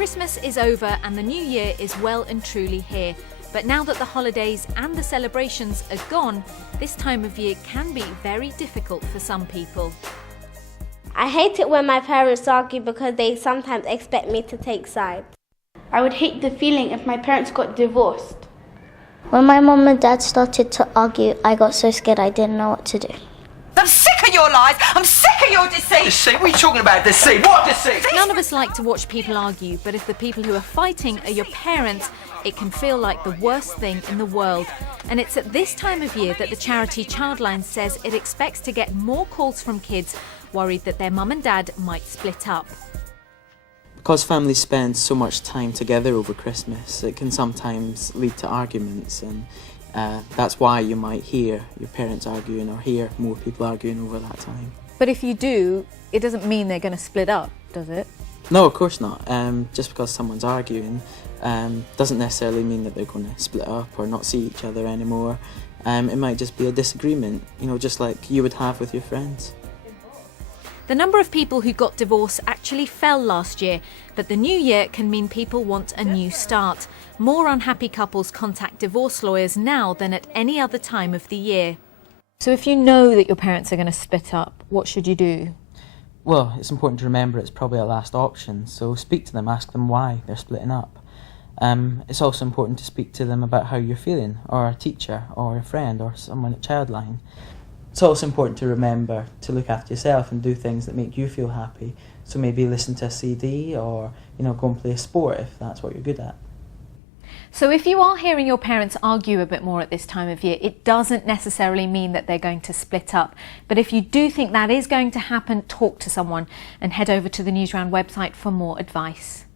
Christmas is over and the new year is well and truly here. But now that the holidays and the celebrations are gone, this time of year can be very difficult for some people. I hate it when my parents argue because they sometimes expect me to take sides. I would hate the feeling if my parents got divorced. When my mum and dad started to argue, I got so scared I didn't know what to do. I'm sick of your lies. I'm sick of your deceit. Deceit? What are you talking about, deceit? What deceit? None of us like to watch people argue, but if the people who are fighting are your parents, it can feel like the worst thing in the world. And it's at this time of year that the charity Childline says it expects to get more calls from kids worried that their mum and dad might split up. Because families spend so much time together over Christmas, it can sometimes lead to arguments, and that's why you might hear your parents arguing or hear more people arguing over that time. But if you do, it doesn't mean they're going to split up, does it? No, of course not. Just because someone's arguing doesn't necessarily mean that they're going to split up or not see each other anymore. It might just be a disagreement, just like you would have with your friends. The number of people who got divorced actually fell last year, but the new year can mean people want a new start. More unhappy couples contact divorce lawyers now than at any other time of the year. So if you know that your parents are going to split up, what should you do? Well, it's important to remember it's probably a last option, so speak to them, ask them why they're splitting up. It's also important to speak to them about how you're feeling, or a teacher, or a friend, or someone at Childline. It's also important to remember to look after yourself and do things that make you feel happy. So maybe listen to a CD or, go and play a sport if that's what you're good at. So if you are hearing your parents argue a bit more at this time of year, it doesn't necessarily mean that they're going to split up. But if you do think that is going to happen, talk to someone and head over to the Newsround website for more advice.